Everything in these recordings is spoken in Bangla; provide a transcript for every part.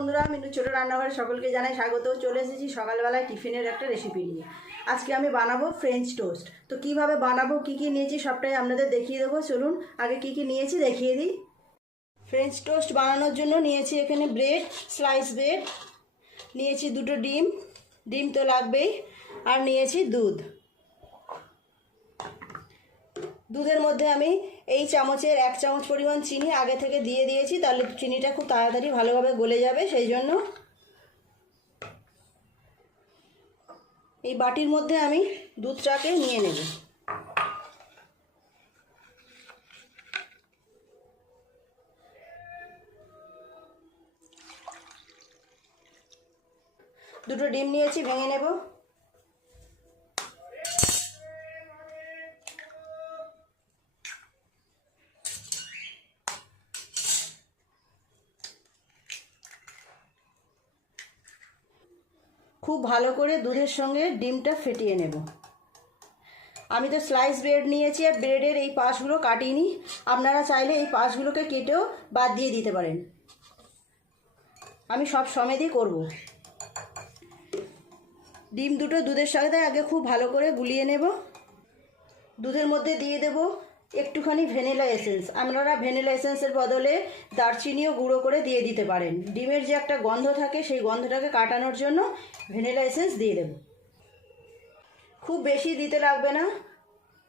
বন্ধুরা মিনু ছোটো রান্নাঘরে সকলকে জানাই স্বাগত। চলে এসেছি সকালবেলায় টিফিনের একটা রেসিপি নিয়ে। আজকে আমি বানাবো ফ্রেঞ্চ টোস্ট তো কীভাবে বানাবো, কি কি নিয়েছি সবটাই আপনাদের দেখিয়ে দেবো। চলুন, আগে কি কি নিয়েছি দেখিয়ে দিই। ফ্রেঞ্চ টোস্ট বানানোর জন্য নিয়েছি এখানে ব্রেড স্লাইস ব্রেড নিয়েছি দুটো ডিম। ডিম তো লাগবেই। আর নিয়েছি দুধ। দুধের মধ্যে আমি এই চামচের এক চামচ পরিমাণ চিনি আগে থেকে দিয়ে দিয়েছি, তাহলে চিনিটা খুব তাড়াতাড়ি ভালোভাবে গলে যাবে, সেই জন্য এই বাটির মধ্যে আমি দুধটাকে নিয়ে নেব। দুটো ডিম নিয়েছি, ভেঙে নেব। খুব ভালো করে দুধের সঙ্গে ডিমটা ফেটিয়ে নেব। আমি তো স্লাইস ব্রেড নিয়েছি আর ব্রেডের এই পাশগুলো কাটিনি। আপনারা চাইলে এই পাশগুলোকে কেটেও বাদ দিয়ে দিতে পারেন। আমি সব সমেতই করব। ডিম দুটো দুধের সাথে আগে খুব ভালো করে গুলিয়ে নেব। দুধের মধ্যে দিয়ে দেব একটুখানি ভ্যানিলা এসেন্স। আপনারা ভ্যানিলা এসেন্সের বদলে দারচিনিও গুঁড়ো করে দিয়ে দিতে পারেন। ডিমের যে একটা গন্ধ থাকে, সেই গন্ধটাকে কাটানোর জন্য ভ্যানিলা এসেন্স দিয়ে দেব। খুব বেশি দিতে লাগবে না।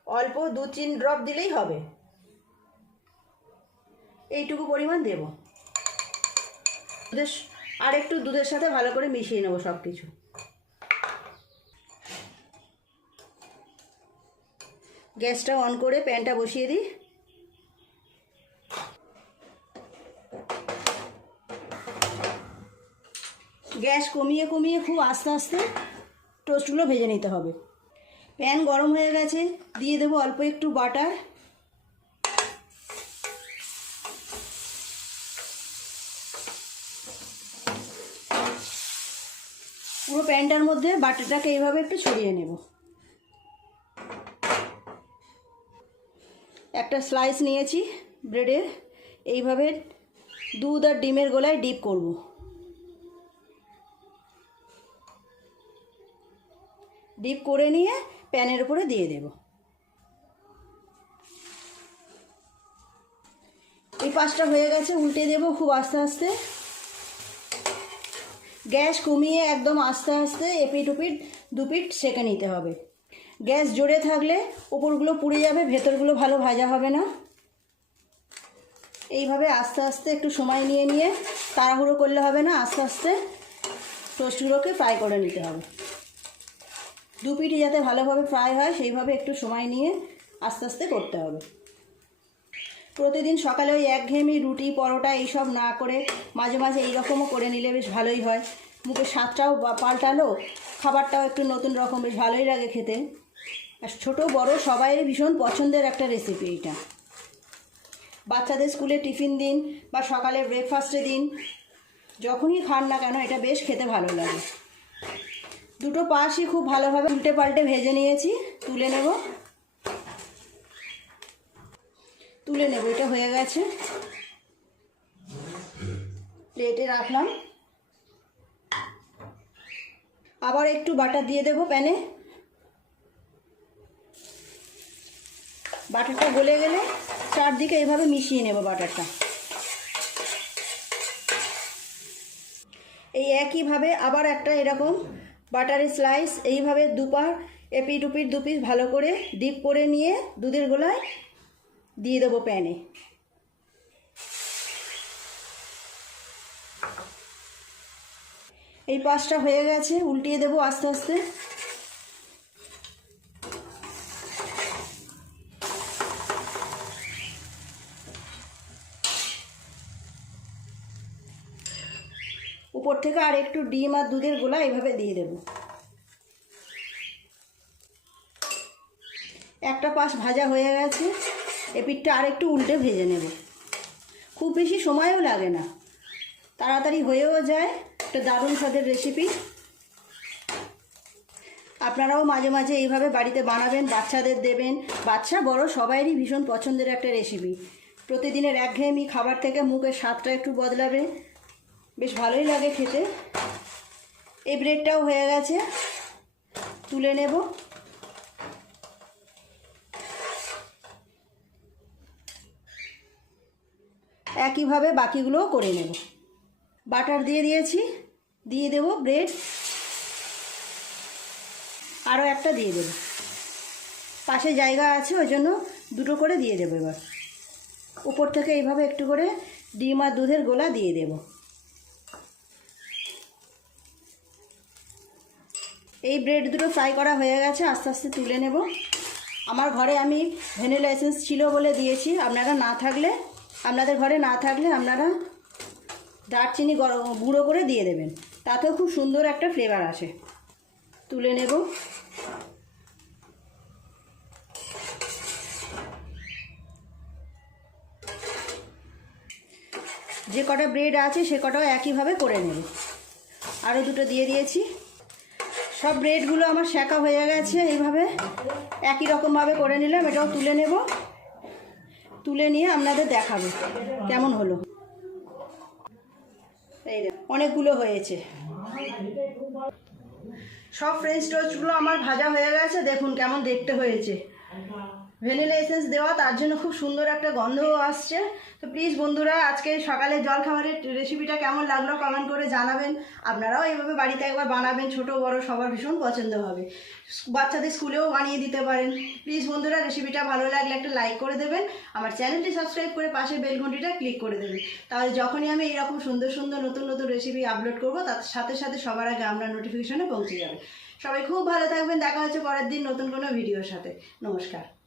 অল্প দু তিন ড্রপ দিলেই হবে। এইটুকু পরিমাণ দেব। দুধের আর একটু দুধের সাথে ভালো করে মিশিয়ে নেব সব কিছু গ্যাসটা অন করে প্যানটা বসিয়ে দিই। গ্যাস কমিয়ে কমিয়ে খুব আস্তে আস্তে টোস্টগুলো ভেজে নিতে হবে। প্যান গরম হয়ে গেছে, দিয়ে দেবো অল্প একটু বাটার। পুরো প্যানটার মধ্যে বাটারটাকে এইভাবে একটু ছড়িয়ে নেব। একটা স্লাইস নিয়েছি ব্রেডের এইভাবে দুধ আর ডিমের গোলায় ডিপ করব। ডিপ করে নিয়ে প্যানের উপরে দিয়ে দেব। এই পাঁচটা হয়ে গেছে, উল্টে দেব খুব আস্তে আস্তে। গ্যাস কমিয়ে একদম আস্তে আস্তে এপিট উপিট দুপিট সেঁকে নিতে হবে। গ্যাস জোরে থাকলে ওপরগুলো পুড়ে যাবে, ভেতরগুলো ভালো ভাজা হবে না। এইভাবে আস্তে আস্তে একটু সময় নিয়ে নিয়ে তাড়াহুড়ো করলে হবে না, আস্তে আস্তে টোস্টগুলোকে ফ্রাই করে নিতে হবে। দু পিঠি যাতে ভালোভাবে ফ্রাই হয়, সেইভাবে একটু সময় নিয়ে আস্তে আস্তে করতে হবে। প্রতিদিন সকালে ওই একঘেয়েমি রুটি, পরোটা এইসব না করে মাঝে মাঝে এইরকমও করে নিলে বেশ ভালোই হয়। মুখে স্বাদটাও পাল্টালো, খাবারটাও একটু নতুন রকম, বেশ ভালোই লাগে খেতে। ছোটো, বড়, সবাইয়ের ভীষণ পছন্দের একটা রেসিপি এটা বাচ্চাদের স্কুলে টিফিন দিন বা সকালে ব্রেকফাস্টে দিন, যখনই খান না কেন, এটা বেশ খেতে ভালো লাগে। দুটো পাশই খুব ভালোভাবে উল্টে পাল্টে ভেজে নিয়েছি, তুলে নেব। তুলে নেব, এটা হয়ে গেছে। প্লেটে রাখলাম। আবার একটু বাটার দিয়ে দেবো প্যানে। বাটারটা গলে গেলে চারদিকে এইভাবে মিশিয়ে নেব বাটারটা। এই একইভাবে আবার একটা এরকম বাটারের স্লাইস, এইভাবে দুপার এপিট উপিট দুপিস ভালো করে ডিপ করে নিয়ে দুধের গোলায় দিয়ে দেবো প্যানে। এই পাঁচটা হয়ে গেছে, উল্টিয়ে দেবো আস্তে আস্তে। উপর থেকে আর একটু ডিম আর দুধের গোলা এইভাবে দিয়ে দেব। একটা পাশ ভাজা হয়ে গেছে, এপিঠটা আর একটু উল্টে ভেজে নেব। খুব বেশি সময়ও লাগে না, তাড়াতাড়ি হয়েও যায়, একটা দারুণ স্বাদের রেসিপি আপনারাও মাঝে মাঝে এইভাবে বাড়িতে বানাবেন, বাচ্চাদের দেবেন। বাচ্চা বড় সবাইরই ভীষণ পছন্দের একটা রেসিপি প্রতিদিনের একঘেয়েমি খাবার থেকে মুখের স্বাদটা একটু বদলাবে। বেশ ভালোই লাগে খেতে। এই ব্রেডটাও হয়ে গেছে। তুলে নেব। একইভাবে বাকিগুলোও করে নেব। বাটার দিয়ে দিয়েছি। দিয়ে দেব ব্রেড আরও একটা দিয়ে দেব। পাশে জায়গা আছে, ওই জন্য দুটো করে দিয়ে দেবো এবার। উপর থেকে এইভাবে একটু করে ডিম আর দুধের গোলা দিয়ে দেব। এই ব্রেড দুটো ফ্রাই করা হয়ে গেছে, আস্তে আস্তে তুলে নেব। আমার ঘরে আমি ভ্যানিলা এসেন্স ছিল বলে দিয়েছি, আপনারা না থাকলে, আপনাদের ঘরে না থাকলে আপনারা দারচিনি গরম গুঁড়ো করে দিয়ে দেবেন। তাতেও খুব সুন্দর একটা ফ্লেভার আসে। তুলে নেব। যে কটা ব্রেড আছে, সে কটাও একইভাবে করে নেব। আরও দুটো দিয়ে দিয়েছি। সব ব্রেডগুলো আমার শেখা হয়ে গেছে, এইভাবে একই রকমভাবে করে নিলাম, এটাও তুলে নেব। তুলে নিয়ে আপনাদের দেখাবো কেমন হলো। এই অনেকগুলো হয়েছে। সব ফ্রেঞ্চ টোস্টগুলো আমার ভাজা হয়ে গেছে, দেখুন কেমন দেখতে হয়েছে। ভ্যানিলা এসেন্স দেওয়া, তার জন্য খুব সুন্দর একটা গন্ধও আসছে। তো প্লিজ বন্ধুরা, আজকে সকালে জল খাবারের রেসিপিটা কেমন লাগল কমেন্ট করে জানাবেন। আপনারাও এইভাবে বাড়িতে একবার বানাবেন, ছোট, বড়, সবার ভীষণ পছন্দ হবে। বাচ্চাদের স্কুলেও বানিয়ে দিতে পারেন। প্লিজ বন্ধুরা রেসিপিটা ভালো লাগলে একটা লাইক করে দেবেন। আমার চ্যানেলটি সাবস্ক্রাইব করে পাশে বেল ঘন্টিটা ক্লিক করে দেবেন। তাহলে যখনই আমি এইরকম সুন্দর সুন্দর, নতুন নতুন রেসিপি আপলোড করব, তার সাথে সাথে সবার আগে আমরা নোটিফিকেশনে পৌঁছে যাবে। সবাই খুব ভালো থাকবেন। দেখা হচ্ছে পরের দিন নতুন কোনো ভিডিওর সাথে। নমস্কার।